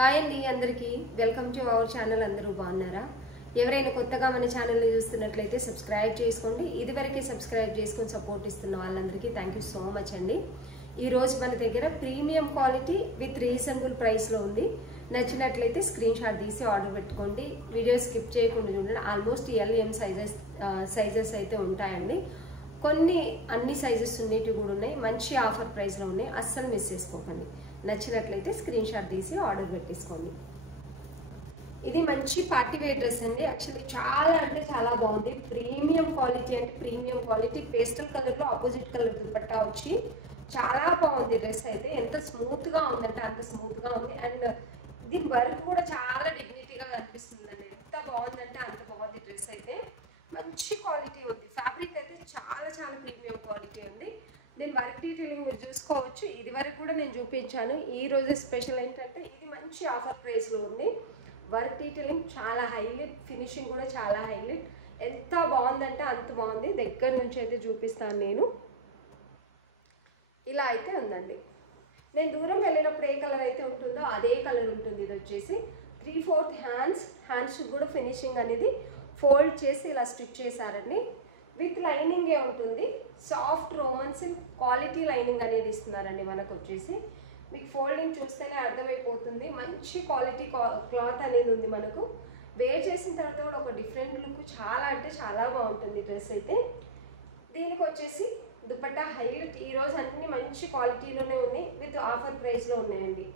Hi అండి అందరికీ welcome to our channel. అందరూ బాగున్నారా? ఎవరైనా కొత్తగా మన ఛానల్ని చూస్తున్నట్లయితే సబ్స్క్రైబ్ చేసుకోండి. ఇదివరకే సబ్స్క్రైబ్ చేసుకొని సపోర్ట్ ఇస్తున్న వాళ్ళందరికీ థ్యాంక్ యూ సో మచ్ అండి. ఈరోజు మన దగ్గర ప్రీమియం క్వాలిటీ విత్ రీజనబుల్ ప్రైస్లో ఉంది. నచ్చినట్లయితే స్క్రీన్ షాట్ తీసి ఆర్డర్ పెట్టుకోండి. వీడియో స్కిప్ చేయకుండా చూడండి. ఆల్మోస్ట్ ఎల్ఎం సైజెస్ అయితే ఉంటాయండి. అన్ని సైజెస్ ఉన్నవి కూడా ఉన్నాయి. మంచి ఆఫర్ ప్రైస్లో ఉన్నాయి. అస్సలు మిస్ చేసుకోకండి. నచ్చినట్లయితే స్క్రీన్ షాట్ తీసి ఆర్డర్ పెట్టేసుకోండి. ఇది మంచి పార్టీ వేర్ డ్రెస్ అండి. యాక్చువల్లీ చాలా అంటే చాలా బాగుంది. ప్రీమియం క్వాలిటీ అంటే ప్రీమియం క్వాలిటీ. పేస్టల్ కలర్లో ఆపోజిట్ కలర్ దుపట్టా వచ్చి చాలా బాగుంది డ్రెస్ అయితే. ఎంత స్మూత్గా ఉందంటే అంత స్మూత్గా ఉంది. అండ్ దీని వర్క్ కూడా చాలా డిగ్నిటీగా కనిపిస్తుందండి. ఎంత బాగుందంటే అంత బాగుంది డ్రెస్ అయితే. మంచి క్వాలిటీ ఉంది. ఫ్యాబ్రిక్ అయితే చాలా చాలా ప్రీమియం క్వాలిటీ ఉంది. దీని వర్క్ డీటెయిలింగ్ మీరు చూసుకోవచ్చు. ఇది వరకు కూడా నేను చూపించాను. ఈ రోజు స్పెషల్ ఏంటంటే ఇది మంచి ఆఫర్ ప్రైస్లో ఉంది. వర్క్ డీటెయిలింగ్ చాలా హైలైట్, ఫినిషింగ్ కూడా చాలా హైలైట్. ఎంత బాగుందంటే అంత బాగుంది. దగ్గర నుంచి అయితే చూపిస్తాను నేను. ఇలా అయితే ఉందండి. నేను దూరం వెళ్ళినప్పుడు ఏ కలర్ అయితే ఉంటుందో అదే కలర్ ఉంటుంది. ఇది వచ్చేసి 3/4 హ్యాండ్స్ కూడా ఫినిషింగ్ అనేది ఫోల్డ్ చేసి ఇలా స్టిచ్ చేశారండి. విత్ లైనింగే ఉంటుంది. Soft Roman silk quality lining అనేది ఇస్తున్నారండి. మనకు వచ్చేసి మీకు ఫోల్డింగ్ చూస్తేనే అర్థమైపోతుంది. మంచి క్వాలిటీ క్లాత్ అనేది ఉంది. మనకు వేర్ చేసిన తర్వాత కూడా ఒక డిఫరెంట్ లుక్, చాలా అంటే చాలా బాగుంటుంది డ్రెస్ అయితే. దీనికి వచ్చేసి దుపట్టా హైలైట్. ఈరోజు అన్ని మంచి క్వాలిటీలోనే ఉన్నాయి. విత్ ఆఫర్ ప్రైస్లో ఉన్నాయండి.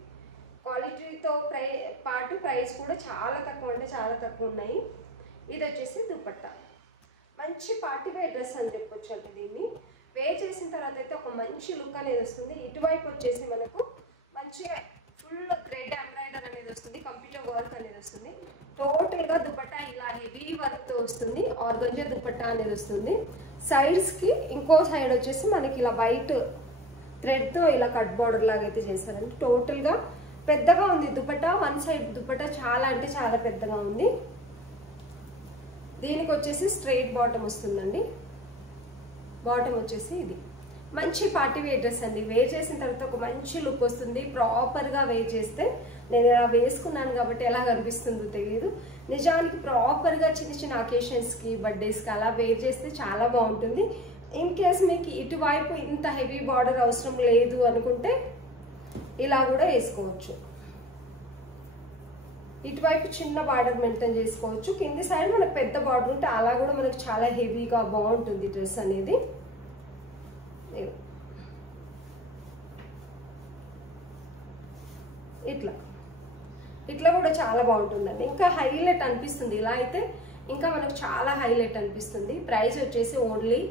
క్వాలిటీతో పాటు ప్రైస్ కూడా చాలా తక్కువ అంటే చాలా తక్కువ ఉన్నాయి. ఇది వచ్చేసి దుపట్టా. మంచి పార్టీ వేర్ డ్రెస్ అని చెప్పొచ్చు అంటే దీన్ని వేర్ చేసిన తర్వాత అయితే ఒక మంచి లుక్ అనేది వస్తుంది. ఇటువైపు వచ్చేసి మనకు మంచిగా ఫుల్ థ్రెడ్ ఎంబ్రాయిడర్ అనేది వస్తుంది. కంప్యూటర్ వర్క్ అనేది వస్తుంది. టోటల్గా దుపట్టా ఇలా హెవీ వర్క్తో వస్తుంది. ఆర్గంజా దుపట్టా అనేది వస్తుంది. సైడ్స్కి ఇంకో సైడ్ వచ్చేసి మనకి ఇలా వైట్ థ్రెడ్తో ఇలా కట్ బార్డర్ లాగా అయితే చేస్తారండి. టోటల్గా పెద్దగా ఉంది దుపట్టా. వన్ సైడ్ దుపట్టా చాలా అంటే చాలా పెద్దగా ఉంది. దీనికి వచ్చేసి స్ట్రైట్ బాటమ్ వస్తుందండి. బాటమ్ వచ్చేసి ఇది మంచి పార్టీ వేర్ డ్రెస్ అండి. వేర్ చేసిన తర్వాత ఒక మంచి లుక్ వస్తుంది. ప్రాపర్గా వేర్ చేస్తే నేను ఇలా వేసుకున్నాను కాబట్టి ఎలా కనిపిస్తుందో తెలియదు. నిజానికి ప్రాపర్గా చిన్న చిన్న అకేషన్స్కి, బర్త్డేస్కి అలా వేర్ చేస్తే చాలా బాగుంటుంది. ఇన్ కేస్ మీకు ఇటువైపు ఇంత హెవీ బార్డర్ అవసరం లేదు అనుకుంటే ఇలా కూడా వేసుకోవచ్చు. ఇటువైపు చిన్న బార్డర్ మెయింటైన్ చేసుకోవచ్చు. కింది సైడ్ మనకు పెద్ద బార్డర్ ఉంటే అలా కూడా మనకు చాలా హెవీగా బాగుంటుంది డ్రెస్ అనేది. ఇట్లా కూడా చాలా బాగుంటుందండి. ఇంకా హైలైట్ అనిపిస్తుంది. ఇలా అయితే ఇంకా మనకు చాలా హైలైట్ అనిపిస్తుంది. ప్రైస్ వచ్చేసి ఓన్లీ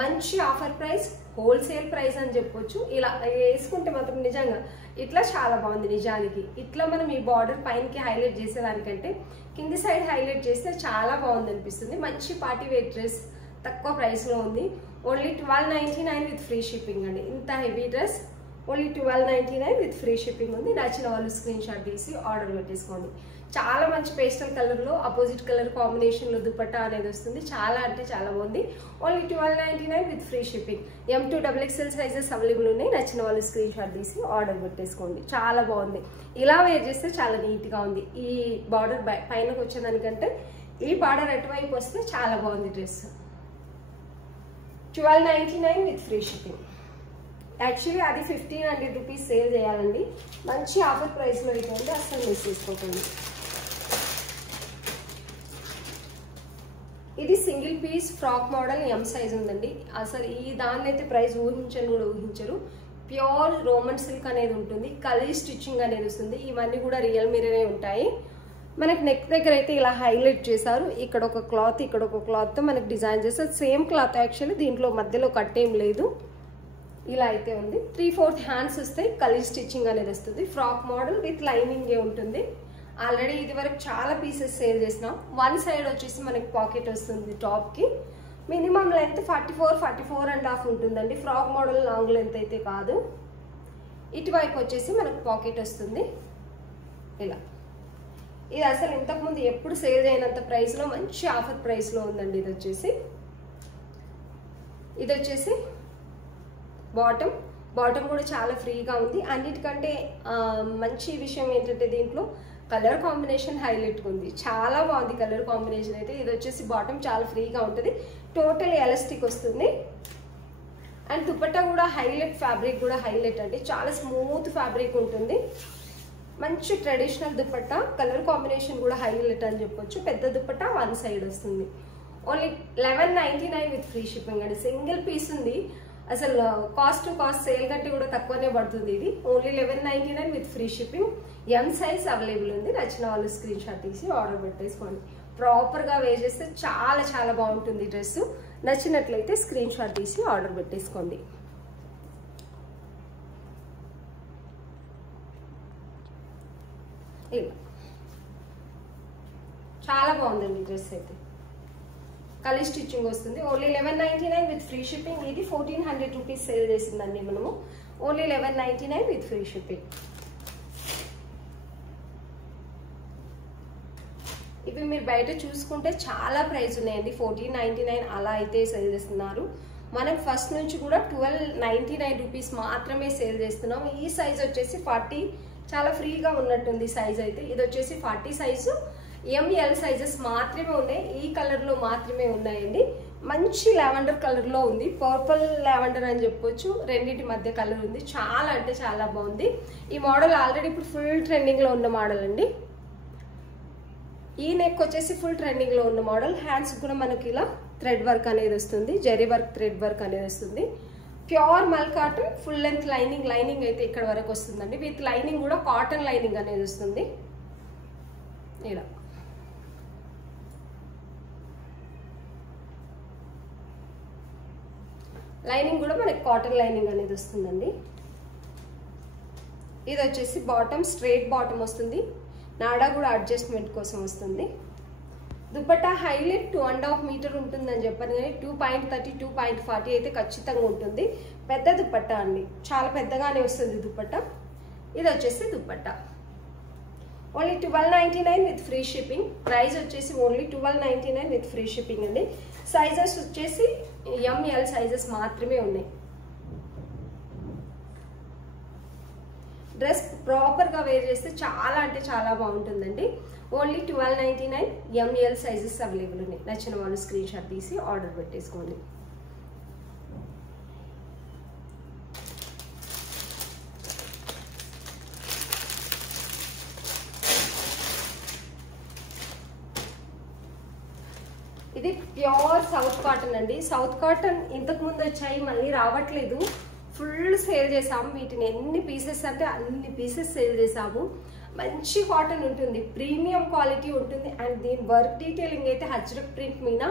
మంచి ఆఫర్ ప్రైస్, హోల్సేల్ ప్రైస్ అని చెప్పొచ్చు. ఇలా వేసుకుంటే మాత్రం నిజంగా ఇట్లా చాలా బాగుంది. నిజానికి ఇట్లా మనం ఈ బార్డర్ పైనకి హైలైట్ చేసేదానికంటే కింది సైడ్ హైలైట్ చేస్తే చాలా బాగుంది అనిపిస్తుంది. మంచి పార్టీ వేర్ డ్రెస్ తక్కువ ప్రైస్లో ఉంది. ఓన్లీ 1299 విత్ ఫ్రీ షిప్పింగ్ అండి. ఇంత heavy dress only 1299 with free shipping ఉంది. నచ్చిన వాళ్ళు స్క్రీన్ షాట్ తీసి ఆర్డర్ పెట్టేసుకోండి. చాలా మంచి పేస్టల్ కలర్లో ఆపోజిట్ కలర్ కాంబినేషన్లో దుపట్టా అనేది వస్తుంది. చాలా అంటే చాలా బాగుంది. Only 1299 with free shipping. M2 XXL sizes available ఉన్నాయి. నచ్చిన వాళ్ళు స్క్రీన్ షాట్ తీసి ఆర్డర్ పెట్టేసుకోండి. చాలా బాగుంది. ఇలా వేర్ చేస్తే చాలా నీట్గా ఉంది. ఈ బార్డర్ పైనకు వచ్చేదానికంటే ఈ బార్డర్ అటువైపు వస్తే చాలా బాగుంది dress. 1299 with free shipping. Actually అది 1500 రూపీస్ సేల్ చేయాలండి. మంచి ఆఫర్ ప్రైస్లో అయితే ఉంది. అసలు మిస్ చేసుకోకండి. ఇది single piece frock model M size ఉందండి. అసలు ఈ దాన్ని అయితే ప్రైస్ ఊహించరు. ప్యూర్ రోమన్ సిల్క్ అనేది ఉంటుంది. కలీ స్టిచ్చింగ్ అనేది వస్తుంది. ఇవన్నీ కూడా రియల్ మిర్రరే ఉంటాయి. మనకి నెక్ దగ్గర అయితే ఇలా హైలైట్ చేశారు. ఇక్కడ ఒక క్లాత్, ఇక్కడ ఒక క్లాత్తో మనకి డిజైన్ చేస్తారు. Same cloth actually. దీంట్లో మధ్యలో కట్టేం లేదు. ఇలా అయితే ఉంది. 3/4 హ్యాండ్స్ వస్తాయి. కలీ స్టిచ్చింగ్ అనేది వస్తుంది. ఫ్రాక్ మోడల్ విత్ లైనింగే ఉంటుంది. ఆల్రెడీ ఇది వరకు చాలా పీసెస్ సేల్ చేసినాం. వన్ సైడ్ వచ్చేసి మనకి పాకెట్ వస్తుంది. టాప్కి మినిమం లెంత్ 44.5 ఉంటుందండి. ఫ్రాక్ మోడల్ లాంగ్ లెంత్ అయితే కాదు. ఇటువైపు వచ్చేసి మనకు పాకెట్ వస్తుంది. ఇలా ఇది అసలు ఇంతకుముందు ఎప్పుడు సేల్ చేయనంత ప్రైస్లో మంచి ఆఫర్ ప్రైస్లో ఉందండి. ఇది వచ్చేసి బాటమ్ బాటమ్ కూడా చాలా ఫ్రీగా ఉంది. అన్నిటికంటే మంచి విషయం ఏంటంటే దీంట్లో కలర్ కాంబినేషన్ హైలైట్ ఉంది, చాలా బాగుంది కలర్ కాంబినేషన్ అయితే. ఇది వచ్చేసి బాటమ్ చాలా ఫ్రీగా ఉంటుంది, టోటల్ ఎలాస్టిక్ వస్తుంది. అండ్ దుపట్టా కూడా హైలైట్, ఫ్యాబ్రిక్ కూడా హైలైట్ అండి, చాలా స్మూత్ ఫ్యాబ్రిక్ ఉంటుంది. మంచి ట్రెడిషనల్ దుపట్టా, కలర్ కాంబినేషన్ కూడా హైలైట్ అని చెప్పొచ్చు. పెద్ద దుపట్టా వన్ సైడ్ వస్తుంది. ఓన్లీ 1199 విత్ ఫ్రీ షిప్పింగ్ అండి. సింగిల్ పీస్ ఉంది, అసలు కాస్ట్ సేల్ కంటే కూడా తక్కువనే పడుతుంది ఇది. Only 1199 with free shipping. M size available ఉంది. నచ్చిన వాళ్ళు స్క్రీన్ షాట్ తీసి ఆర్డర్ పెట్టేసుకోండి. ప్రాపర్గా వేర్ చేస్తే చాలా చాలా బాగుంటుంది డ్రెస్. నచ్చినట్లయితే స్క్రీన్ షాట్ తీసి ఆర్డర్ పెట్టేసుకోండి. ఇలా చాలా బాగుందండి డ్రెస్ అయితే. కలీ స్టిచ్చింగ్ వస్తుంది. Only 1199 with free shipping. ఇది 1400 రూపీస్ సేల్ చేసిందండి మనము. Only 1199 with free shipping. ఇవి మీరు బయట చూసుకుంటే చాలా ప్రైస్ ఉన్నాయండి. 1499 అలా అయితే సేల్ చేస్తున్నారు. మనం ఫస్ట్ నుంచి కూడా 1299 రూపీస్ మాత్రమే సేల్ చేస్తున్నాం. ఈ సైజ్ వచ్చేసి 40, చాలా ఫ్రీగా ఉన్నట్టుంది సైజ్ అయితే. ఇది వచ్చేసి 40 సైజు, ఎంఎల్ సైజెస్ మాత్రమే ఉన్నాయి. ఈ కలర్లో మాత్రమే ఉన్నాయండి. మంచి లావెండర్ కలర్లో ఉంది, పర్పుల్ లావెండర్ అని చెప్పొచ్చు. రెండింటి మధ్య కలర్ ఉంది, చాలా అంటే చాలా బాగుంది. ఈ మోడల్ ఆల్రెడీ ఇప్పుడు ఫుల్ ట్రెండింగ్లో ఉన్న మోడల్ అండి. ఈ నెక్ వచ్చేసి ఫుల్ ట్రెండింగ్లో ఉన్న మోడల్. హ్యాండ్స్ కూడా మనకి ఇలా థ్రెడ్ వర్క్ అనేది వస్తుంది, జరీ వర్క్, థ్రెడ్ వర్క్ అనేది వస్తుంది. ప్యూర్ మల్ కాటన్, ఫుల్ లెంత్ లైనింగ్ అయితే ఇక్కడ వరకు వస్తుందండి. విత్ లైనింగ్ కూడా కాటన్ లైనింగ్ అనేది వస్తుంది. ఇలా లైనింగ్ కూడా మనకి కాటన్ లైనింగ్ అనేది వస్తుందండి. ఇది వచ్చేసి బాటమ్, స్ట్రైట్ బాటమ్ వస్తుంది. నాడా కూడా అడ్జస్ట్మెంట్ కోసం వస్తుంది. దుపట్టా హైలైట్ 2.5 మీటర్ ఉంటుందని చెప్పాను కానీ 2.30, 2.40 అయితే ఖచ్చితంగా ఉంటుంది. పెద్ద దుపట్టా అండి, చాలా పెద్దగానే వస్తుంది దుపట్టా. ఇది వచ్చేసి dupatta. Only 1299 with free shipping. Price వచ్చేసి ఓన్లీ 1299 విత్ ఫ్రీ షిప్పింగ్ అండి. సైజెస్ వచ్చేసి ఎంఎల్ సైజెస్ మాత్రమే ఉన్నాయి. డ్రెస్ ప్రాపర్గా వేర్ చేస్తే చాలా అంటే చాలా బాగుంటుందండి. ఓన్లీ 1299 ఎంఎల్ సైజెస్ అవైలబుల్ ఉన్నాయి. నచ్చిన వాళ్ళు స్క్రీన్ షాట్ తీసి ఆర్డర్ పెట్టేసుకోండి. ఇది ప్యూర్ సౌత్ కాటన్ అండి. సౌత్ కాటన్ ఇంతకు ముందు వచ్చాయి, మళ్ళీ రావట్లేదు. ఫుల్ సేల్ చేసాము వీటిని. ఎన్ని పీసెస్ అంటే అన్ని పీసెస్ సేల్ చేసాము. మంచి కాటన్ ఉంటుంది, ప్రీమియం క్వాలిటీ ఉంటుంది. అండ్ దీని వర్క్ డీటెయిలింగ్ అయితే అజ్రక్ ప్రింట్ మీద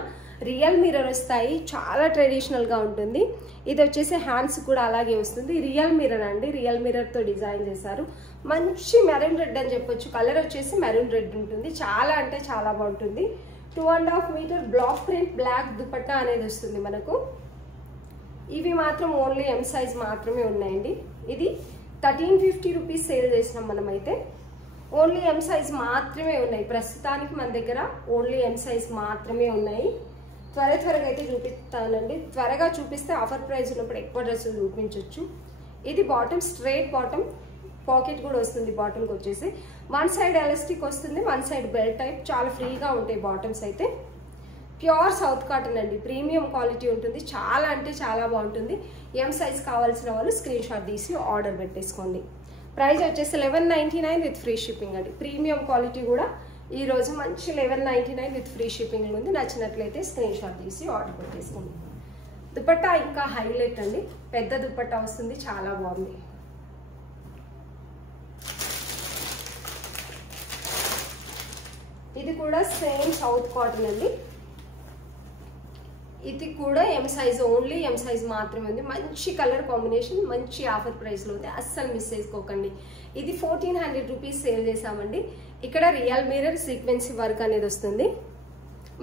రియల్ మిర్రర్ వస్తాయి, చాలా ట్రెడిషనల్గా ఉంటుంది. ఇది వచ్చేసి హ్యాండ్స్ కూడా అలాగే వస్తుంది. రియల్ మిర్రర్ అండి, రియల్ మిర్రర్తో డిజైన్ చేశారు. మంచి మెరూన్ రెడ్ అని చెప్పొచ్చు. కలర్ వచ్చేసి మెరూన్ రెడ్ ఉంటుంది, చాలా అంటే చాలా బాగుంటుంది. 2.5 meter black print black dupatta అనేది వస్తుంది మనకు. ఇవి మాత్రం ఓన్లీ ఎం సైజ్ మాత్రమే ఉన్నాయండి. ఇది 1350 రూపీస్ సేల్ చేసినాం మనమైతే. ఓన్లీ ఎం సైజ్ మాత్రమే ఉన్నాయి ప్రస్తుతానికి మన దగ్గర. ఓన్లీ ఎం సైజ్ మాత్రమే ఉన్నాయి. త్వరగా అయితే చూపిస్తానండి. త్వరగా చూపిస్తే ఆఫర్ ప్రైస్ ఉన్నప్పుడు ఎక్కువ డ్రెస్సులు చూపించవచ్చు. ఇది బాటమ్, స్ట్రైట్ బాటమ్, పాకెట్ కూడా వస్తుంది బాటమ్కి వచ్చేసి. వన్ సైడ్ ఎలాస్టిక్ వస్తుంది, వన్ సైడ్ బెల్ట్ టైప్. చాలా ఫ్రీగా ఉంటాయి బాటమ్స్ అయితే. ప్యూర్ సౌత్ కాటన్ అండి, ప్రీమియం క్వాలిటీ ఉంటుంది, చాలా అంటే చాలా బాగుంటుంది. ఎం సైజ్ కావాల్సిన వాళ్ళు స్క్రీన్ షాట్ తీసి ఆర్డర్ పెట్టేసుకోండి. ప్రైస్ వచ్చేసి 1199 విత్ ఫ్రీ షిప్పింగ్ అండి. ప్రీమియం క్వాలిటీ కూడా ఈరోజు మంచి 1199 విత్ ఫ్రీ షిప్పింగ్ ఉంది. నచ్చినట్లయితే స్క్రీన్ షాట్ తీసి ఆర్డర్ పెట్టేసుకోండి. దుపట్టా ఇంకా హైలైట్ అండి, పెద్ద దుపట్టా వస్తుంది, చాలా బాగుంది. ఇది కూడా సేమ్ సౌత్ కాటన్ అండి. ఇది కూడా M size, only M size మాత్రమే ఉంది. మంచి కలర్ కాంబినేషన్, మంచి ఆఫర్ ప్రైస్లో ఉంది, అస్సలు మిస్ చేసుకోకండి. ఇది 1400 రూపీస్ సేల్ చేసామండి. ఇక్కడ రియల్ మిర్రర్ సీక్వెన్సీ వర్క్ అనేది వస్తుంది.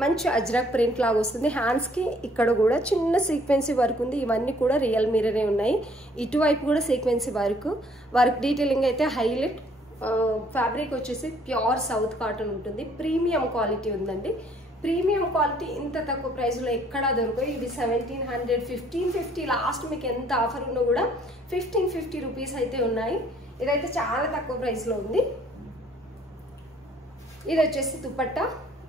మంచి అజ్రక్ ప్రింట్ లాగా వస్తుంది. హ్యాండ్స్కి ఇక్కడ కూడా చిన్న సీక్వెన్సీ వర్క్ ఉంది. ఇవన్నీ కూడా రియల్ మిర్రరే ఉన్నాయి. ఇటువైపు కూడా సీక్వెన్సీ వర్క్ డీటెయిలింగ్ అయితే హైలైట్. ఫ్యాబ్రిక్ వచ్చేసి ప్యూర్ సౌత్ కాటన్ ఉంటుంది, ప్రీమియం క్వాలిటీ ఉందండి. ప్రీమియం క్వాలిటీ ఇంత తక్కువ ప్రైస్లో ఎక్కడా దొరకవు. ఇది 1700, 1550 లాస్ట్ మీకు ఎంత ఆఫర్ ఉన్నా కూడా 1550 రూపీస్ అయితే ఉన్నాయి. ఇదైతే చాలా తక్కువ ప్రైస్లో ఉంది. ఇది వచ్చేసి దుపట్టా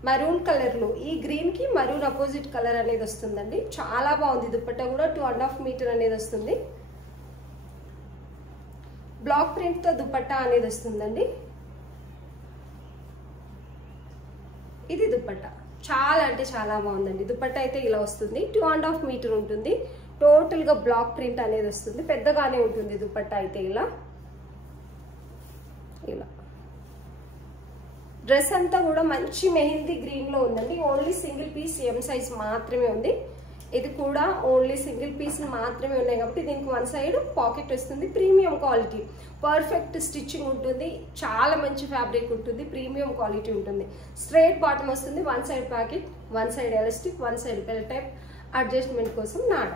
మరూన్ కలర్లో, ఈ గ్రీన్కి మరూన్ అపోజిట్ కలర్ అనేది వస్తుందండి. చాలా బాగుంది. దుపట్టా కూడా 2.5 మీటర్ అనేది వస్తుంది. బ్లాక్ ప్రింట్తో దుపట్టా అనేది వస్తుందండి. ఇది దుపట్టా చాలా అంటే చాలా బాగుందండి. దుపట్టా అయితే ఇలా వస్తుంది. 2.5 మీటర్ ఉంటుంది. టోటల్గా బ్లాక్ ప్రింట్ అనేది వస్తుంది. పెద్దగానే ఉంటుంది దుపట్టా అయితే. ఇలా డ్రెస్ అంతా కూడా మంచి మెహందీ గ్రీన్లో ఉందండి. Only single piece M size మాత్రమే ఉంది. ఇది కూడా ఓన్లీ సింగిల్ పీస్ మాత్రమే ఉన్నాయి కాబట్టి దీనికి వన్ సైడ్ పాకెట్ వస్తుంది. ప్రీమియం క్వాలిటీ, పర్ఫెక్ట్ స్టిచ్చింగ్ ఉంటుంది. చాలా మంచి ఫ్యాబ్రిక్ ఉంటుంది. ప్రీమియం క్వాలిటీ ఉంటుంది. స్ట్రైట్ బాటమ్ వస్తుంది. One side packet, one side elastic, one side bell type adjustment కోసం నాడ.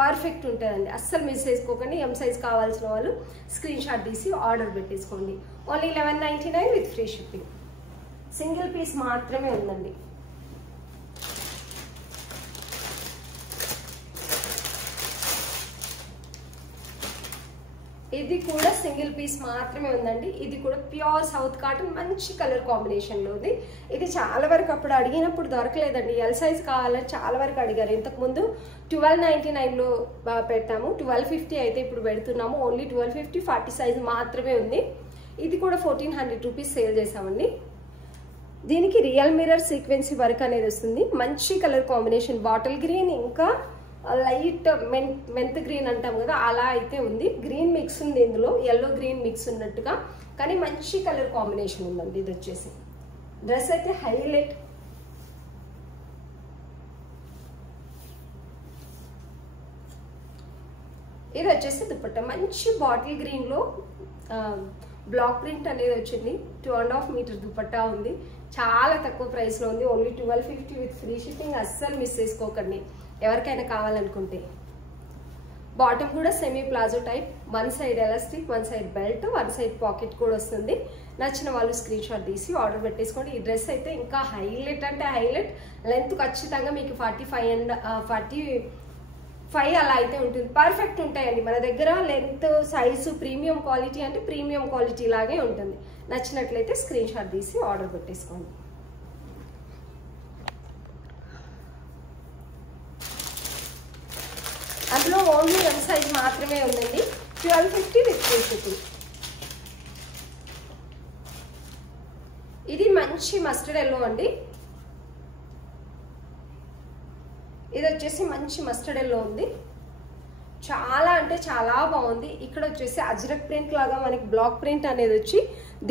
పర్ఫెక్ట్ ఉంటుందండి. అస్సలు మిస్ చేసుకోకండి. ఎం సైజ్ కావాల్సిన వాళ్ళు స్క్రీన్ షాట్ తీసి ఆర్డర్ పెట్టేసుకోండి. Only 1199 with free shipping. Single piece మాత్రమే ఉందండి. ఇది కూడా సింగిల్ పీస్ మాత్రమే ఉందండి. ఇది కూడా ప్యూర్ సౌత్ కాటన్, మంచి కలర్ కాంబినేషన్లో ఉంది. ఇది చాలా వరకు అప్పుడు అడిగినప్పుడు దొరకలేదండి. ఎల్ సైజ్ కావాలని చాలా వరకు అడిగారు. ఇంతకుముందు 1299లో పెట్టాము. 1250 అయితే ఇప్పుడు పెడుతున్నాము. ఓన్లీ 1250 40 సైజ్ మాత్రమే ఉంది. ఇది కూడా 1400 రూపీస్ సేల్ చేసామండి. దీనికి రియల్ మిర్రర్ సీక్వెన్సీ వర్క్ అనేది వస్తుంది. మంచి కలర్ కాంబినేషన్, బాటిల్ గ్రీన్ ఇంకా లైట్ మెంత్ గ్రీన్ అంటాం కదా, అలా అయితే ఉంది. గ్రీన్ మిక్స్ ఉంది ఇందులో, ఎల్లో గ్రీన్ మిక్స్ ఉన్నట్టుగా, కానీ మంచి కలర్ కాంబినేషన్ ఉందండి. ఇది వచ్చేసి డ్రెస్ అయితే హైలైట్. ఇది వచ్చేసి దుపట్టా మంచి బాటిల్ గ్రీన్లో బ్లాక్ ప్రింట్ అనేది వచ్చింది. 2.5 మీటర్ దుపట్టా ఉంది. చాలా తక్కువ ప్రైస్లో ఉంది. Only 1250 with free shipping. అస్సలు మిస్ చేసుకోకండి ఎవరికైనా కావాలనుకుంటే. బాటమ్ కూడా semi palazzo type, one side elastic, one side belt, one side pocket కూడా వస్తుంది. నచ్చిన వాళ్ళు స్క్రీన్ షాట్ తీసి ఆర్డర్ పెట్టేసుకోండి. ఈ డ్రెస్ అయితే ఇంకా హైలైట్ అంటే హైలైట్. లెంత్ ఖచ్చితంగా మీకు 45 అండ్ 45 అలా అయితే ఉంటుంది. పర్ఫెక్ట్ ఉంటాయండి మన దగ్గర. లెంత్ సైజు ప్రీమియం క్వాలిటీ అంటే ప్రీమియం క్వాలిటీ లాగే ఉంటుంది. నచ్చినట్లయితే స్క్రీన్ షాట్ తీసి ఆర్డర్ పెట్టేసుకోండి. అందులో ఓన్లీ ఎం సైజ్ మాత్రమే ఉందండి. 1250 విత్ ఫ్రీ షిప్పింగ్. ఇది మంచి మస్టర్డ్ ఎల్లో అండి. ఇది వచ్చేసి మంచి మస్టర్డ్ ఎల్లో ఉంది. చాలా అంటే చాలా బాగుంది. ఇక్కడ వచ్చేసి అజ్రక్ ప్రింట్ లాగా మనకి బ్లాక్ ప్రింట్ అనేది వచ్చి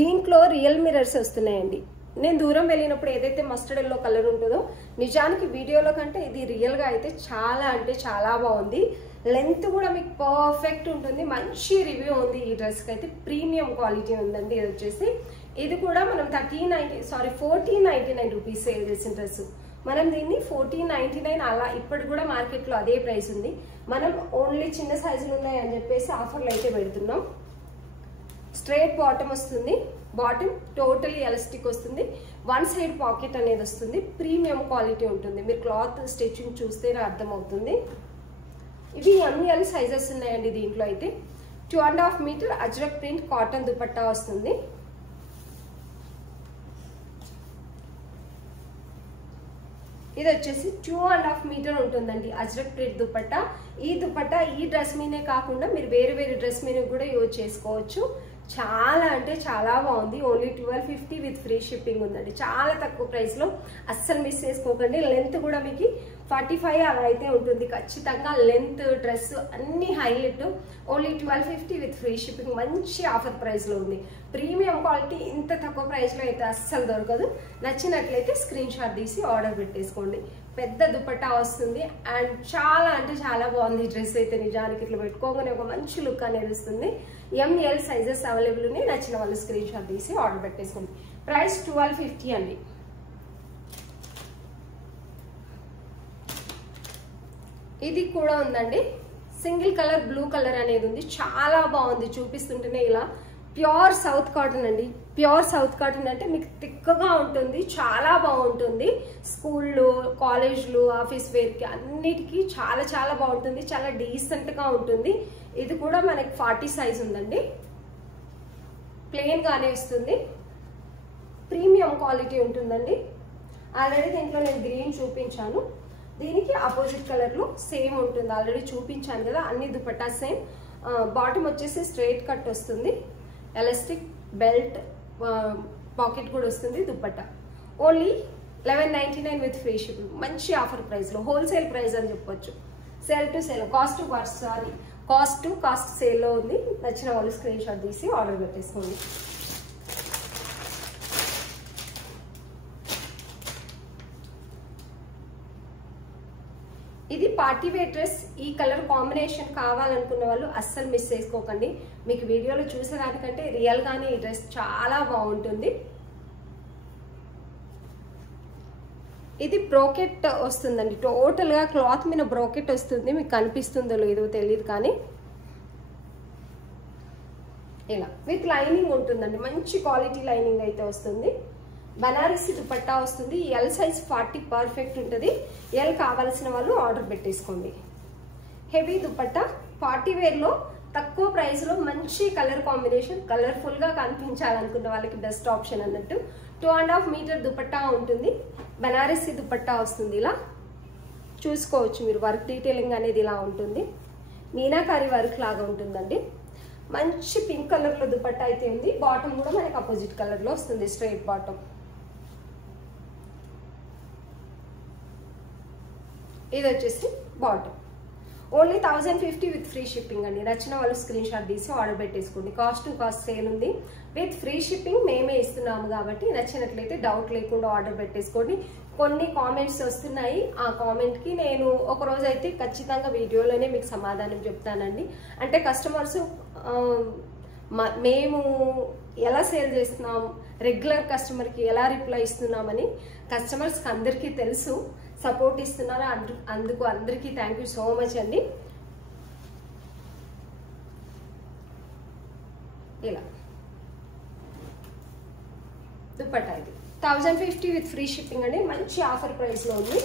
దీంట్లో రియల్ మిర్రర్స్ వస్తున్నాయండి. నేను దూరం వెళ్ళినప్పుడు ఏదైతే మస్టర్డ్ ఎల్లో కలర్ ఉంటుందో, నిజానికి వీడియోలో కంటే ఇది రియల్గా అయితే చాలా అంటే చాలా బాగుంది. లెంత్ కూడా మీకు పర్ఫెక్ట్ ఉంటుంది. మంచి రివ్యూ ఉంది ఈ డ్రెస్కి అయితే. ప్రీమియం క్వాలిటీ ఉందండి. ఇది వచ్చేసి ఇది కూడా మనం 1499 రూపీస్ సేల్ చేసిన డ్రెస్. మనం దీన్ని 1499 అలా ఇప్పటికి కూడా మార్కెట్లో అదే ప్రైస్ ఉంది. మనం ఓన్లీ చిన్న సైజులు ఉన్నాయని చెప్పేసి ఆఫర్లు అయితే పెడుతున్నాం. స్ట్రైట్ బాటమ్ వస్తుంది. బాటమ్ టోటలీ ఎలాస్టిక్ వస్తుంది. వన్ సైడ్ పాకెట్ అనేది వస్తుంది. ప్రీమియం క్వాలిటీ ఉంటుంది. మీరు క్లాత్ స్టిచ్చింగ్ చూస్తేనే అర్థమవుతుంది. ఇవి ML సైజెస్ ఉన్నాయండి. దీంట్లో అయితే 2.5 meter Ajrak print cotton dupatta వస్తుంది. ఇది వచ్చేసి 2.5 మీటర్ ఉంటుందండి అజ్రక్ ప్రింట్ దుపట్టా. ఈ దుపట్టా ఈ డ్రెస్ మీదే కాకుండా మీరు వేరే వేరే డ్రెస్ మీద కూడా యూజ్ చేసుకోవచ్చు. చాలా అంటే చాలా బాగుంది. ఓన్లీ 1250 విత్ ఫ్రీ షిప్పింగ్ ఉందండి. చాలా తక్కువ ప్రైస్లో. అస్సలు మిస్ చేసుకోకండి. లెంత్ కూడా మీకు 45 అలా అయితే ఉంటుంది ఖచ్చితంగా. లెంత్, డ్రెస్ అన్ని highlight. Only 1250 with free shipping. మంచి ఆఫర్ ప్రైస్లో ఉంది. ప్రీమియం క్వాలిటీ ఇంత తక్కువ ప్రైస్లో అయితే అస్సలు దొరకదు. నచ్చినట్లయితే స్క్రీన్ షాట్ తీసి ఆర్డర్ పెట్టేసుకోండి. పెద్ద దుపట్టా వస్తుంది అండ్ చాలా అంటే చాలా బాగుంది ఈ డ్రెస్ అయితే. నిజానికి ఇట్లా పెట్టుకోగానే ఒక మంచి లుక్ అనేది వస్తుంది. ML సైజెస్ అవైలబుల్ ఉన్నాయి. నచ్చిన వాళ్ళు స్క్రీన్ షాట్ తీసి ఆర్డర్ పెట్టేసుకోండి. ప్రైస్ 1250 అండి. ఇది కూడా ఉందండి. సింగిల్ కలర్ బ్లూ కలర్ అనేది ఉంది. చాలా బాగుంది. చూపిస్తుంటేనే ఇలా ప్యూర్ సౌత్ కాటన్ అండి. ప్యూర్ సౌత్ కాటన్ అంటే మీకు థిక్గా ఉంటుంది, చాలా బాగుంటుంది. స్కూల్లో, కాలేజ్లో, ఆఫీస్ వేర్కి అన్నిటికీ చాలా చాలా బాగుంటుంది, చాలా డీసెంట్గా ఉంటుంది. ఇది కూడా మనకి 40 సైజ్ ఉందండి. ప్లెయిన్గానే వస్తుంది, ప్రీమియం క్వాలిటీ ఉంటుందండి. ఆల్రెడీ దీంట్లో నేను గ్రీన్ చూపించాను, దీనికి ఆపోజిట్ కలర్లో సేమ్ ఉంటుంది. ఆల్రెడీ చూపించాను కదా, అన్ని దుపట్టా సేమ్. బాటమ్ వచ్చేసి స్ట్రైట్ కట్ వస్తుంది, ఎలాస్టిక్ బెల్ట్, పాకెట్ కూడా వస్తుంది. Dupatta only 1199 with free shipping. మంచి ఆఫర్ ప్రైస్లో, హోల్సేల్ ప్రైస్ అని చెప్పొచ్చు. Sale to sale, cost to cost సేల్లో ఉంది. నచ్చిన వాళ్ళు స్క్రీన్ షాట్ తీసి ఆర్డర్ పెట్టేసుకోండి. ఇది పార్టీ వేర్ డ్రెస్. ఈ కలర్ కాంబినేషన్ కావాలనుకున్న వాళ్ళు అస్సలు మిస్ చేసుకోకండి. మీకు వీడియోలో చూసేదానికంటే రియల్ గానే ఈ డ్రెస్ చాలా బాగుంటుంది. ఇది బ్రోకెట్ వస్తుందండి, టోటల్ గా క్లాత్ మీద బ్రోకెట్ వస్తుంది. మీకు కనిపిస్తుందో లేదో తెలియదు కానీ ఇలా విత్ లైనింగ్ ఉంటుందండి. మంచి క్వాలిటీ లైనింగ్ అయితే వస్తుంది. బనారసి దుపట్టా వస్తుంది. ఎల్ సైజ్ 40 పర్ఫెక్ట్ ఉంటుంది. ఎల్ కావాల్సిన వాళ్ళు ఆర్డర్ పెట్టేసుకోండి. హెవీ దుపట్టా, పార్టీ వేర్లో తక్కువ ప్రైస్లో మంచి కలర్ కాంబినేషన్, కలర్ఫుల్గా కనిపించాలనుకున్న వాళ్ళకి బెస్ట్ ఆప్షన్ అన్నట్టు. 2.5 మీటర్ దుపట్టా ఉంటుంది. బనారసి దుపట్టా వస్తుంది. ఇలా చూసుకోవచ్చు మీరు, వర్క్ డీటెయిలింగ్ అనేది ఇలా ఉంటుంది. మీనాకారి వర్క్ లాగా ఉంటుందండి. మంచి పింక్ కలర్లో దుపట్టా అయితే ఉంది. బాటమ్ కూడా మనకి అపోజిట్ కలర్లో వస్తుంది, స్ట్రైట్ బాటమ్. ఇది వచ్చేసి bottom. Only 1050 with free shipping అండి. నచ్చిన వాళ్ళు స్క్రీన్ షాట్ తీసి ఆర్డర్ పెట్టేసుకోండి. కాస్ట్ టు కాస్ట్ సేల్ ఉంది, విత్ ఫ్రీ షిప్పింగ్ మేమే ఇస్తున్నాము కాబట్టి నచ్చినట్లయితే డౌట్ లేకుండా ఆర్డర్ పెట్టేసుకోండి. కొన్ని కామెంట్స్ వస్తున్నాయి, ఆ కామెంట్కి నేను ఒక రోజు అయితే ఖచ్చితంగా వీడియోలోనే మీకు సమాధానం చెప్తానండి. అంటే కస్టమర్స్ మేము ఎలా సేల్ చేస్తున్నాం, రెగ్యులర్ కస్టమర్కి ఎలా రిప్లై ఇస్తున్నామని కస్టమర్స్కి అందరికీ తెలుసు. సపోర్ట్ ఇస్తున్నారు, అందుకు అందరికీ థ్యాంక్ యూ సో మచ్ అండి. ఇలా దుపట్టా ఇది 1050 విత్ ఫ్రీ షిప్పింగ్ అండి. మంచి ఆఫర్ ప్రైస్లో ఉంది.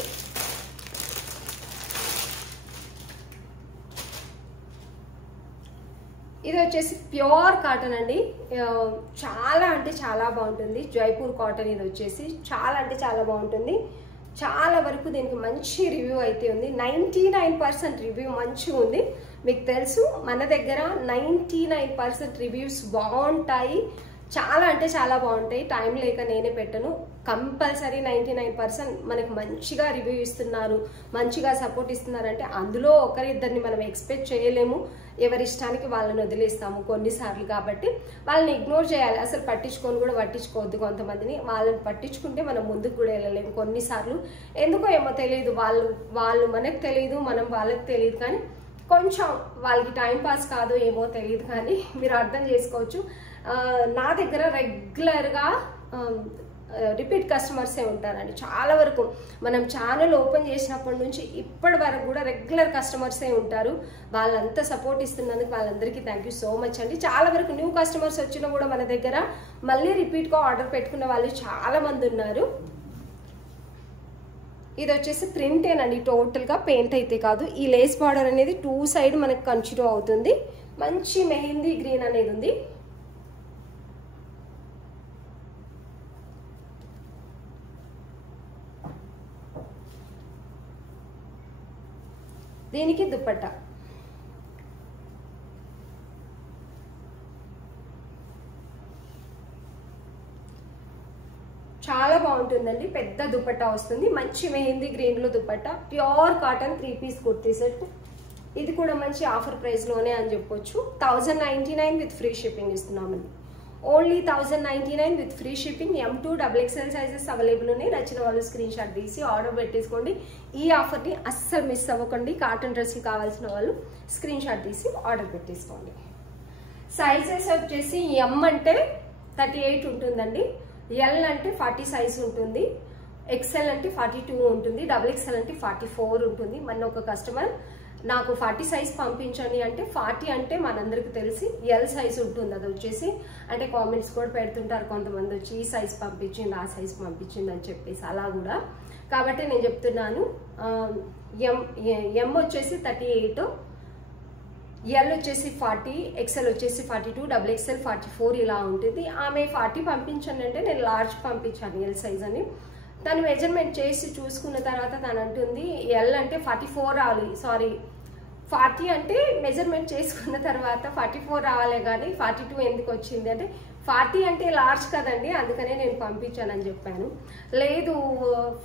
ఇది వచ్చేసి ప్యూర్ కాటన్ అండి. చాలా అంటే చాలా బాగుంటుంది. జైపూర్ కాటన్ ఇది వచ్చేసి చాలా అంటే చాలా బాగుంటుంది. చాలా వరకు దీనికి మంచి రివ్యూ అయితే ఉంది. 99% రివ్యూ మంచిగా ఉంది. మీకు తెలుసు మన దగ్గర 99% రివ్యూస్ బాగుంటాయి. చాలా అంటే చాలా బాగుంటాయి. టైం లేక నేనే పెట్టను. కంపల్సరీ 99% మనకు మంచిగా రివ్యూ ఇస్తున్నారు, మంచిగా సపోర్ట్ ఇస్తున్నారంటే అందులో ఒకరిద్దరిని మనం ఎక్స్పెక్ట్ చేయలేము. ఎవరి ఇష్టానికి వాళ్ళని వదిలేస్తాము కొన్నిసార్లు. కాబట్టి వాళ్ళని ఇగ్నోర్ చేయాలి, అసలు పట్టించుకోవద్దు. కొంతమందిని వాళ్ళని పట్టించుకుంటే మనం ముందుకు కూడా వెళ్ళలేము కొన్నిసార్లు. ఎందుకో ఏమో తెలియదు, వాళ్ళు మనకు తెలియదు, మనం వాళ్ళకి తెలియదు. కానీ కొంచెం వాళ్ళకి టైం పాస్ కాదు ఏమో తెలియదు, కానీ మీరు అర్థం చేసుకోవచ్చు. నా దగ్గర రెగ్యులర్గా రిపీట్ కస్టమర్సే ఉంటారండి. చాలా వరకు మనం ఛానల్ ఓపెన్ చేసినప్పటి నుంచి ఇప్పటి వరకు కూడా రెగ్యులర్ కస్టమర్సే ఉంటారు. వాళ్ళంతా సపోర్ట్ ఇస్తున్నందుకు వాళ్ళందరికీ థ్యాంక్ యూ సో మచ్ అండి. చాలా వరకు న్యూ కస్టమర్స్ వచ్చినా కూడా మన దగ్గర మళ్ళీ రిపీట్గా ఆర్డర్ పెట్టుకున్న వాళ్ళు చాలా మంది ఉన్నారు. ఇది వచ్చేసి ప్రింటేనండి, టోటల్గా పెయింట్ అయితే కాదు. ఈ లేస్ బార్డర్ అనేది 2 సైడ్ మనకు కంటిన్యూ అవుతుంది. మంచి మెహందీ గ్రీన్ అనేది ఉంది. దీనికి దుపట్టా చాలా బాగుంటుందండి. పెద్ద దుపట్టా వస్తుంది. మంచి మెహందీ గ్రీన్ లో dupatta, pure cotton 3 piece kurti set. ఇది కూడా మంచి ఆఫర్ ప్రైస్ లోనే అని చెప్పొచ్చు. 1099 విత్ ఫ్రీ షిప్పింగ్ ఇస్తున్నామండి. Only 1099 with free shipping. M2 XXL sizes available ఉన్నాయి. నచ్చిన వాళ్ళు స్క్రీన్ షాట్ తీసి ఆర్డర్ పెట్టేసుకోండి. ఈ ఆఫర్ని అస్సలు మిస్ అవ్వకండి. కాటన్ డ్రెస్కి కావాల్సిన వాళ్ళు స్క్రీన్ షాట్ తీసి ఆర్డర్ పెట్టేసుకోండి. సైజెస్ వచ్చేసి M అంటే 38 ఉంటుందండి, L అంటే 40 సైజ్ ఉంటుంది, XL అంటే 42 ఉంటుంది, XXL అంటే 44 ఉంటుంది. మన ఒక కస్టమర్ నాకు 40 సైజ్ పంపించండి అంటే 40 అంటే మనందరికి తెలిసి ఎల్ సైజ్ ఉంటుంది. అది వచ్చేసి అంటే కామెంట్స్ కూడా పెడుతుంటారు కొంతమంది వచ్చి ఈ సైజ్ పంపించింది ఆ సైజ్ పంపించింది అని చెప్పేసి అలా కూడా. కాబట్టి నేను చెప్తున్నాను ఎం వచ్చేసి 38, ఎల్ వచ్చేసి 40, ఎక్సెల్ వచ్చేసి 42, డబుల్ ఎక్సెల్ 44 ఇలా ఉంటుంది. ఆమె 40 పంపించండి అంటే నేను లార్జ్ పంపించాను ఎల్ సైజ్ అని. తను మెజర్మెంట్ చేసి చూసుకున్న తర్వాత తను అంటుంది ఎల్ అంటే 44 రావాలి, సారీ 40 అంటే మెజర్మెంట్ చేసుకున్న తర్వాత 44 రావాలి కానీ 42 ఎందుకు వచ్చింది అంటే 40 అంటే లార్జ్ కదండి అందుకనే నేను పంపించానని చెప్పాను. లేదు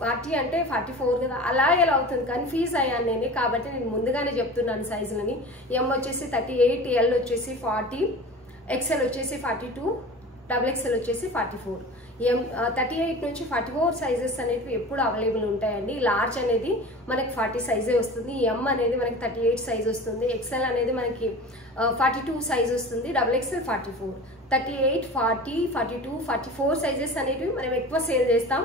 40 అంటే 44 కదా అలా ఎలా అవుతుంది కన్ఫ్యూజ్ అయ్యాను నేను. కాబట్టి నేను ముందుగానే చెప్తున్నాను సైజులని. ఎం వచ్చేసి 38, ఎల్ వచ్చేసి 40, ఎక్సెల్ వచ్చేసి 42, డబుల్ ఎక్సెల్ వచ్చేసి 44. 38 నుంచి 44 సైజెస్ అనేవి ఎప్పుడు అవైలబుల్ ఉంటాయండి. లార్జ్ అనేది మనకి 40 సైజే వస్తుంది, ఎం అనేది మనకి 38 సైజ్ వస్తుంది, ఎక్సెల్ అనేది మనకి 42 సైజ్ వస్తుంది, డబుల్ ఎక్సెల్ 44. 38, 40, 42, 44 సైజెస్ అనేవి మనం ఎక్కువ సేల్ చేస్తాం.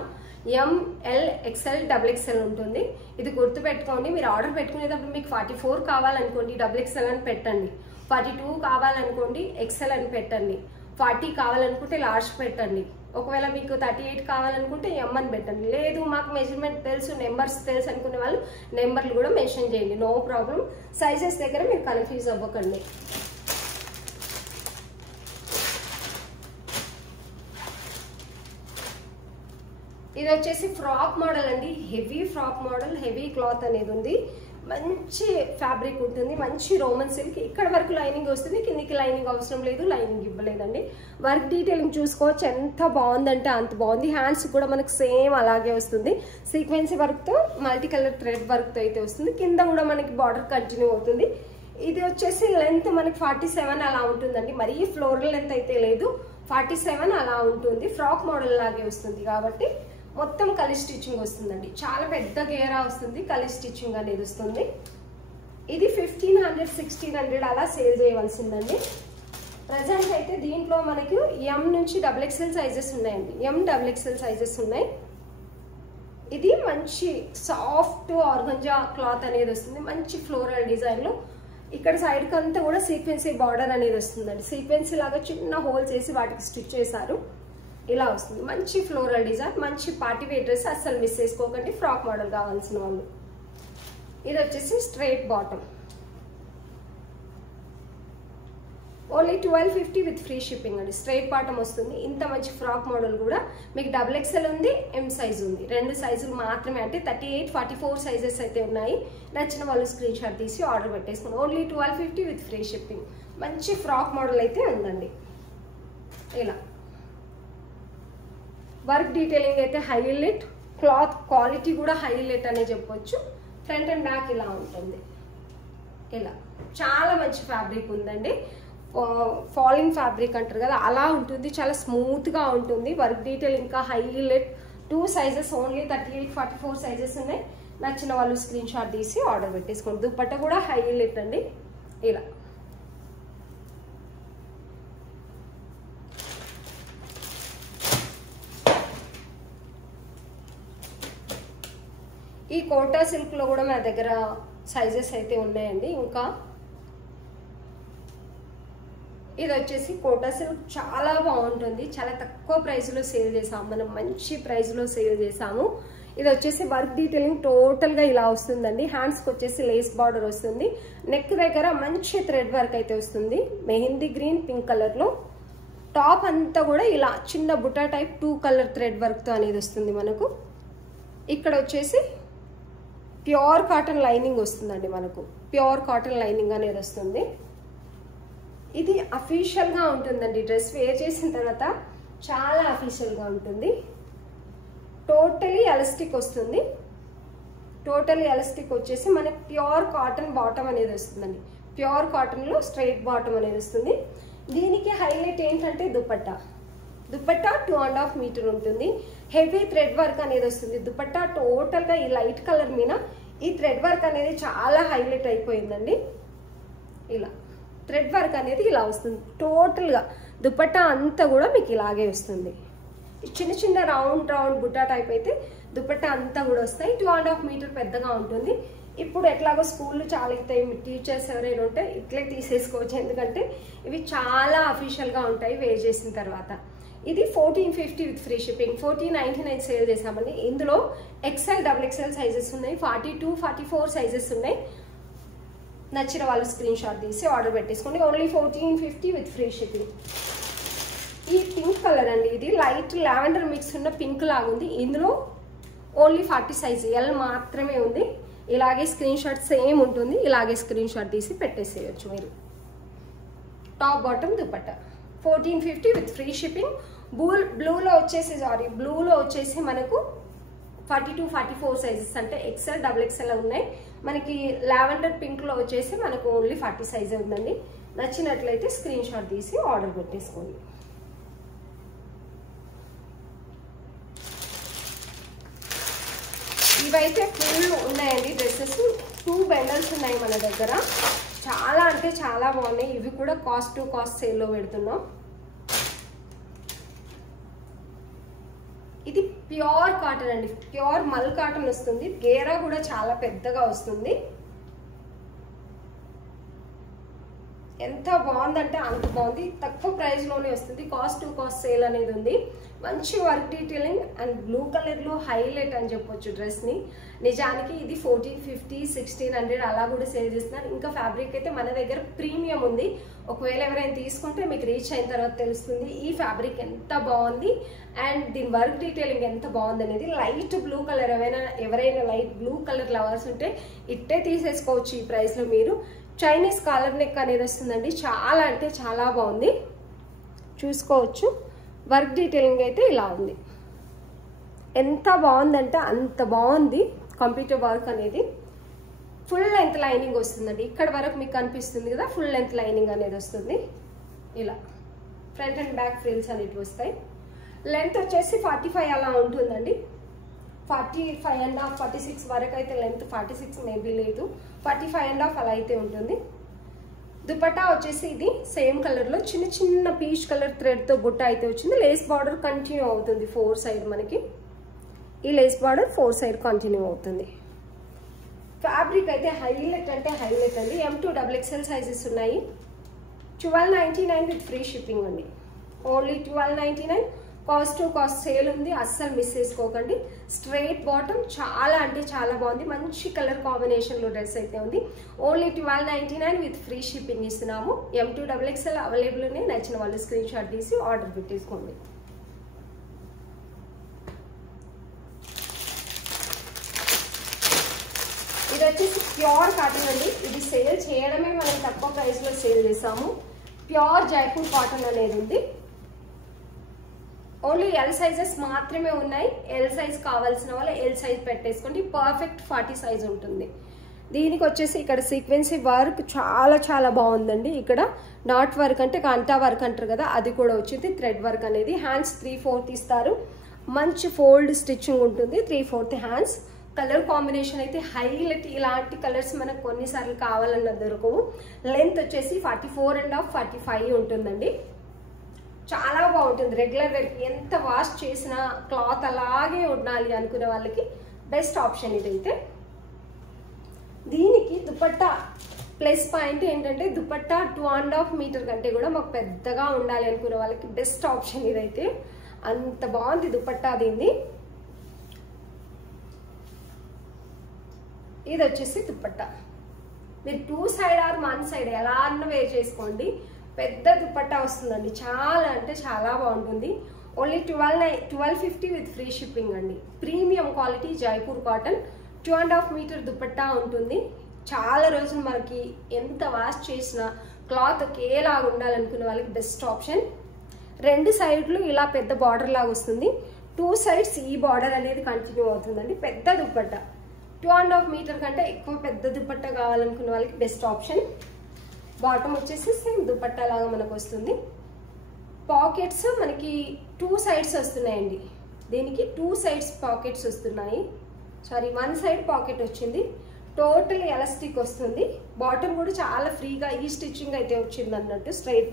ఎం, ఎల్, ఎక్సెల్, డబుల్ ఎక్సెల్ ఉంటుంది. ఇది గుర్తుపెట్టుకోండి. మీరు ఆర్డర్ పెట్టుకునేటప్పుడు మీకు 44 కావాలనుకోండి డబుల్ ఎక్సెల్ అని పెట్టండి, 42 కావాలనుకోండి ఎక్సెల్ అని పెట్టండి, 40 కావాలనుకుంటే లార్జ్ పెట్టండి. ఒకవేళ మీకు 38 కావాలనుకుంటే ఎం అని పెట్టండి. లేదు మాకు మెజర్మెంట్ తెలుసు నెంబర్స్ తెలుసు అనుకునే వాళ్ళు నెంబర్లు కూడా మెన్షన్ చేయండి, నో ప్రాబ్లం. సైజెస్ దగ్గర మీరు కన్ఫ్యూజ్ అవ్వకండి. ఇది వచ్చేసి ఫ్రాక్ మోడల్ అండి, heavy frock model, heavy cloth అనేది ఉంది, మంచి ఫ్యాబ్రిక్ ఉంటుంది, మంచి రోమన్ సిల్క్. ఇక్కడ వరకు లైనింగ్ వస్తుంది, కిందికి లైనింగ్ అవసరం లేదు, లైనింగ్ ఇవ్వలేదండి. వర్క్ డీటెయిలింగ్ చూసుకోవచ్చు ఎంత బాగుందంటే అంత బాగుంది. హ్యాండ్స్ కూడా మనకు సేమ్ అలాగే వస్తుంది, సీక్వెన్సీ వర్క్తో మల్టీ కలర్ థ్రెడ్ వర్క్తో అయితే వస్తుంది. కింద కూడా మనకి బార్డర్ కంటిన్యూ అవుతుంది. ఇది వచ్చేసి లెంత్ మనకి 47 అలా ఉంటుందండి, మరీ ఫ్లోరల్ లెంత్ అయితే లేదు, 47 అలా ఉంటుంది. ఫ్రాక్ మోడల్ లాగే వస్తుంది కాబట్టి మొత్తం కలి స్టిచ్చింగ్ వస్తుందండి. చాలా పెద్ద గేరా వస్తుంది, కలి స్టిచ్చింగ్ అనేది వస్తుంది. ఇది 1500, 1600 అలా సేల్ చేయవలసిందండి. ప్రజెంట్ అయితే దీంట్లో మనకి ఎం నుంచి డబుల్ ఎక్సెల్ సైజెస్ ఉన్నాయండి, ఎం డబుల్ ఎక్సెల్ సైజెస్ ఉన్నాయి. ఇది మంచి సాఫ్ట్ ఆర్గంజా క్లాత్ అనేది వస్తుంది, మంచి ఫ్లోరల్ డిజైన్ లో. ఇక్కడ సైడ్ కి అంతా కూడా సీక్వెన్సీ బార్డర్ అనేది వస్తుందండి, సీక్వెన్సీ లాగా చిన్న హోల్స్ వేసి వాటికి స్టిచ్ చేశారు, ఇలా వస్తుంది. మంచి ఫ్లోరల్ డిజైన్, మంచి పార్టీ వేర్ డ్రెస్, అస్సలు మిస్ చేసుకోకండి ఫ్రాక్ మోడల్ కావాల్సిన వాళ్ళు. ఇది వచ్చేసి straight bottom, only 1250 with free shipping అండి. స్ట్రైట్ బాటమ్ వస్తుంది. ఇంత మంచి ఫ్రాక్ మోడల్ కూడా మీకు డబుల్ ఎక్సెల్ ఉంది, ఎం సైజ్ ఉంది, 2 సైజులు మాత్రమే. అంటే 38, 44 సైజెస్ అయితే ఉన్నాయి. నచ్చిన వాళ్ళు స్క్రీన్ షాట్ తీసి ఆర్డర్ పెట్టేసుకోండి. Only 1250 with free shipping. మంచి ఫ్రాక్ మోడల్ అయితే ఉందండి. ఇలా వర్క్ డీటెయిలింగ్ అయితే హైలైట్, క్లాత్ క్వాలిటీ కూడా హైలైట్ అనే చెప్పొచ్చు. ఫ్రంట్ అండ్ బ్యాక్ ఇలా ఉంటుంది, ఇలా చాలా మంచి ఫ్యాబ్రిక్ ఉందండి. ఫాలింగ్ ఫ్యాబ్రిక్ అంటారు కదా అలా ఉంటుంది, చాలా స్మూత్ గా ఉంటుంది. వర్క్ డీటెయిల్ ఇంకా హైలైట్. 2 సైజెస్ ఓన్లీ 38, 44 సైజెస్ ఉన్నాయి. నచ్చిన వాళ్ళు స్క్రీన్ షాట్ తీసి ఆర్డర్ పెట్టేసుకోండి. దుపట్టా కూడా హైలైట్ అండి. ఇలా ఈ కోటా సిల్క్ లో కూడా మా దగ్గర సైజెస్ అయితే ఉన్నాయండి. ఇంకా ఇది వచ్చేసి కోటా సిల్క్, చాలా బాగుంటుంది, చాలా తక్కువ ప్రైస్ లో సేల్ చేసాము మనం, మంచి ప్రైస్ లో సేల్ చేసాము. ఇది వచ్చేసి వర్క్ డీటెయిలింగ్ టోటల్ గా ఇలా వస్తుందండి. హ్యాండ్స్ కి వచ్చేసి లేస్ బార్డర్ వస్తుంది, నెక్ దగ్గర మంచి థ్రెడ్ వర్క్ అయితే వస్తుంది, మెహందీ గ్రీన్ పింక్ కలర్ లో. టాప్ అంతా కూడా ఇలా చిన్న బుటా టైప్ 2 కలర్ థ్రెడ్ వర్క్ తో అనేది వస్తుంది మనకు. ఇక్కడ వచ్చేసి ప్యూర్ కాటన్ లైనింగ్ వస్తుందండి మనకు, ప్యూర్ కాటన్ లైనింగ్ అనేది వస్తుంది. ఇది అఫీషియల్ గా ఉంటుందండి, డ్రెస్ వేర్ చేసిన తర్వాత చాలా అఫీషియల్ గా ఉంటుంది. టోటలీ ఎలాస్టిక్ వస్తుంది, టోటలీ ఎలాస్టిక్ వచ్చేసి మనకి ప్యూర్ కాటన్ బాటమ్ అనేది వస్తుందండి. ప్యూర్ కాటన్ లో స్ట్రైట్ బాటమ్ అనేది వస్తుంది. దీనికి హైలైట్ ఏంటంటే దుపట్టా, దుపట్టా 2.5 మీటర్ ఉంటుంది. హెవీ థ్రెడ్ వర్క్ అనేది వస్తుంది. దుపట్టా టోటల్ గా ఈ లైట్ కలర్ మీద ఈ థ్రెడ్ వర్క్ అనేది చాలా హైలైట్ అయిపోయిందండి. ఇలా థ్రెడ్ వర్క్ అనేది ఇలా వస్తుంది టోటల్ గా. దుపట్టా అంతా కూడా మీకు ఇలాగే వస్తుంది. చిన్న చిన్న రౌండ్ రౌండ్ బుట్టా టైప్ అయితే దుపట్టా అంతా కూడా వస్తాయి. 2.5 మీటర్ పెద్దగా ఉంటుంది. ఇప్పుడు ఎట్లాగో స్కూల్లో చాలా ఇస్తాయి, టీచర్స్ ఎవరైనా ఉంటే ఇట్లే తీసేసుకోవచ్చు, ఎందుకంటే ఇవి చాలా అఫీషియల్గా ఉంటాయి వేర్ చేసిన తర్వాత. ఇది 1450 విత్ ఫ్రీ షిప్పింగ్, 1499 సేల్ చేసామండి. ఇందులో XL XXL సైజెస్ ఉన్నాయి, 42, 44 సైజెస్ ఉన్నాయి. నచ్చిన వాళ్ళు స్క్రీన్ షాట్ తీసి ఆర్డర్ పెట్టేసుకోండి. Only 1450 with free shipping. ఈ పింక్ కలర్ అండి, ఇది లైట్ లావెండర్ మిక్స్ ఉన్న పింక్ లాగా ఉంది. ఇందులో ఓన్లీ 40 సైజ్ L మాత్రమే ఉంది. ఇలాగే స్క్రీన్ షాట్ సేమ్ ఉంటుంది, ఇలాగే స్క్రీన్ షాట్ తీసి పెట్టేసేయచ్చు మీరు. Top bottom dupatta 1450 with free shipping. బ్లూలో వచ్చేసి మనకు 42, 44 సైజెస్ అంటే XL XXL ఉన్నాయి. మనకి లావెండర్ పింక్లో వచ్చేసి మనకు ఓన్లీ 40 సైజ్ ఉందండి. నచ్చినట్లయితే స్క్రీన్ షాట్ తీసి ఆర్డర్ పెట్టేసుకోండి. ఇవైతే ఫుల్ ఉన్నాయండి డ్రెస్సెస్, 2 బండల్స్ ఉన్నాయి మన దగ్గర. చాలా అంటే చాలా బాగున్నాయి. ఇవి కూడా కాస్ట్ టు కాస్ట్ సేల్లో పెడుతున్నాం. ఇది ప్యూర్ కాటన్ అండి, ప్యూర్ మల్ కాటన్ వస్తుంది. గేరా కూడా చాలా పెద్దగా వస్తుంది. ఎంత బాగుందంటే అంత బాగుంది. తక్కువ ప్రైస్ లోనే వస్తుంది. కాస్ట్ టు కాస్ట్ సేల్ అనేది ఉంది. మంచి work detailing and blue colour లో హైలైట్ అని చెప్పొచ్చు డ్రెస్ ని. నిజానికి ఇది 1450, 1600 అలా కూడా సేల్ చేస్తున్నారు. ఇంకా ఫ్యాబ్రిక్ అయితే మన దగ్గర ప్రీమియం ఉంది. ఒకవేళ ఎవరైనా తీసుకుంటే మీకు రీచ్ అయిన తర్వాత తెలుస్తుంది ఈ ఫ్యాబ్రిక్ ఎంత బాగుంది అండ్ దీని వర్క్ డీటెయిలింగ్ ఎంత బాగుంది అనేది. లైట్ బ్లూ కలర్ ఎవరైనా లైట్ బ్లూ కలర్ లవర్స్ ఉంటే ఇట్టే తీసేసుకోవచ్చు ఈ ప్రైస్ లో. మీరు చైనీస్ కాలర్ నెక్ అనేది వస్తుందండి, చాలా అంటే చాలా బాగుంది. చూసుకోవచ్చు. వర్క్ డీటెయిలింగ్ అయితే ఇలా ఉంది. ఎంత బాగుందంటే అంత బాగుంది. కంప్యూటర్ వర్క్ అనేది ఫుల్ లెంత్ లైనింగ్ వస్తుందండి. ఇక్కడ వరకు మీకు కనిపిస్తుంది కదా, ఫుల్ లెంత్ లైనింగ్ అనేది వస్తుంది. ఇలా ఫ్రంట్ అండ్ బ్యాక్ ఫ్రిల్స్ అనేవి వస్తాయి. లెంత్ వచ్చేసి 45 అలా ఉంటుందండి. 45.5, 46 వరకు అయితే లెంత్, 46 మేబీ లేదు, 45.5 అలా అయితే ఉంటుంది. దుపట్టా వచ్చేసి ఇది సేమ్ కలర్ లో చిన్న చిన్న పీచ్ కలర్ థ్రెడ్ తో బుట్ట అయితే వచ్చింది. లేస్ బార్డర్ కంటిన్యూ అవుతుంది 4 సైడ్. మనకి ఈ లేస్ బార్డర్ 4 సైడ్ కంటిన్యూ అవుతుంది. ఫ్యాబ్రిక్ అయితే హైలైట్ అంటే హైలైట్ అండి. M2 XXL సైజెస్ ఉన్నాయి. 1299 విత్ ఫ్రీ షిప్పింగ్ అండి. Only 1299. Cost to cost sale ఉంది, అస్సలు మిస్ చేసుకోకండి. స్ట్రైట్ బాటమ్ చాలా అంటే చాలా బాగుంది. మంచి కలర్ కాంబినేషన్ లో డ్రెస్ అయితే ఉంది. ఓన్లీ 1299 విత్ ఫ్రీ షిప్పింగ్ ఇస్తున్నాము. M2 XXL అవైలబుల్ ఉన్నాయి. నచ్చిన వాళ్ళు స్క్రీన్ షాట్ తీసి ఆర్డర్ పెట్టేసుకోండి. ఇది వచ్చేసి ప్యూర్ కాటన్ అండి. ఇది సేల్ చేయడమే మనం తక్కువ ప్రైస్ లో సేల్ చేసాము. ప్యూర్ జైపూర్ కాటన్ అనేది ఉంది. ఓన్లీ L సైజెస్ మాత్రమే ఉన్నాయి. L సైజ్ కావాల్సిన వాళ్ళు L సైజ్ పెట్టేసుకోండి. పర్ఫెక్ట్ 40 సైజ్ ఉంటుంది. దీనికి వచ్చేసి ఇక్కడ సీక్వెన్సీ వర్క్ చాలా చాలా బాగుందండి. ఇక్కడ డాట్ వర్క్ అంటే కాంటా వర్క్ అంటారు కదా, అది కూడా వచ్చింది. థ్రెడ్ వర్క్ అనేది. హ్యాండ్స్ 3/4 ఇస్తారు. మంచి ఫోల్డ్ స్టిచ్చింగ్ ఉంటుంది. 3/4 హ్యాండ్స్. కలర్ కాంబినేషన్ అయితే హైలైట్. ఇలాంటి కలర్స్ మనకు కొన్నిసార్లు కావాలన్న దొరకవు. లెంత్ వచ్చేసి 44.5, 45 ఉంటుందండి. చాలా బాగుంటుంది. రెగ్యులర్ వేర్ ఎంత వాష్ చేసినా క్లాత్ అలాగే ఉండాలి అనుకునే వాళ్ళకి బెస్ట్ ఆప్షన్ ఇదైతే. దీనికి దుపట్టా ప్లస్ పాయింట్ ఏంటంటే దుపట్టా 2.5 మీటర్ కంటే కూడా మాకు పెద్దగా ఉండాలి అనుకునే వాళ్ళకి బెస్ట్ ఆప్షన్ ఇదైతే. అంత బాగుంది దుపట్టా దీన్ని. ఇది వచ్చేసి దుపట్టా. మీరు 2 సైడ్ ఆర్ 1 సైడ్ ఎలా అన్న వేర్ చేసుకోండి. పెద్ద దుపట్టా వస్తుందండి. చాలా అంటే చాలా బాగుంటుంది. ఓన్లీ 1250 విత్ ఫ్రీ షిప్పింగ్ అండి. Premium quality Jaipur cotton. 2.5 meter dupatta ఉంటుంది. చాలా రోజులు మనకి ఎంత వాష్ చేసినా క్లాత్ ఒకేలాగా ఉండాలనుకునే వాళ్ళకి బెస్ట్ ఆప్షన్. 2 సైడ్లు ఇలా పెద్ద బార్డర్ లాగా వస్తుంది. 2 సైడ్స్ ఈ బార్డర్ అనేది కంటిన్యూ అవుతుందండి. పెద్ద దుపట్టా. 2.5 మీటర్ కంటే ఎక్కువ పెద్ద దుపట్టా కావాలనుకునే వాళ్ళకి బెస్ట్ ఆప్షన్. బాటమ్ వచ్చేసి సేమ్ దుపట్టా లాగా మనకు వస్తుంది. పాకెట్స్ మనకి 2 సైడ్స్ వస్తున్నాయండి. దీనికి 2 సైడ్స్ పాకెట్స్ వస్తున్నాయి. సారీ 1 సైడ్ పాకెట్ వచ్చింది. టోటల్ ఎలాస్టిక్ వస్తుంది. బాటమ్ కూడా చాలా ఫ్రీగా ఈ స్టిచ్చింగ్ అయితే వచ్చింది అన్నట్టు. స్ట్రైట్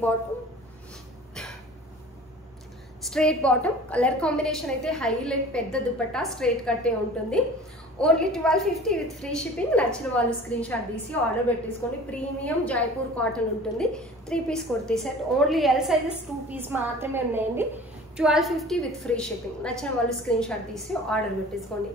బాటమ్ కలర్ కాంబినేషన్ అయితే హైలైట్. పెద్ద దుపట్టా స్ట్రైట్ కట్టే ఉంటుంది. Only 1250 with free shipping. నచ్చిన వాళ్ళు స్క్రీన్ షాట్ తీసి ఆర్డర్ పెట్టేసుకోండి. ప్రీమియం జైపూర్ కాటన్ ఉంటుంది. 3 piece kurti set. Only L sizes 2 piece మాత్రమే ఉన్నాయండి. 1250 విత్ ఫ్రీ షిప్పింగ్. నచ్చిన వాళ్ళు స్క్రీన్ షాట్ తీసి ఆర్డర్ పెట్టేసుకోండి.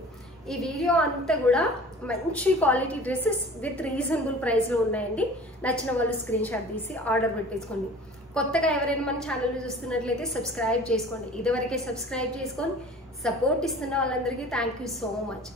ఈ వీడియో అంతా కూడా మంచి క్వాలిటీ డ్రెస్సెస్ విత్ రీజనబుల్ ప్రైస్లో ఉన్నాయండి. నచ్చిన వాళ్ళు స్క్రీన్ షాట్ తీసి ఆర్డర్ పెట్టేసుకోండి. కొత్తగా ఎవరైనా మన ఛానల్ని చూస్తున్నట్లయితే సబ్స్క్రైబ్ చేసుకోండి. ఇదివరకే సబ్స్క్రైబ్ చేసుకొని సపోర్ట్ ఇస్తున్న వాళ్ళందరికీ థ్యాంక్ యూ సో మచ్.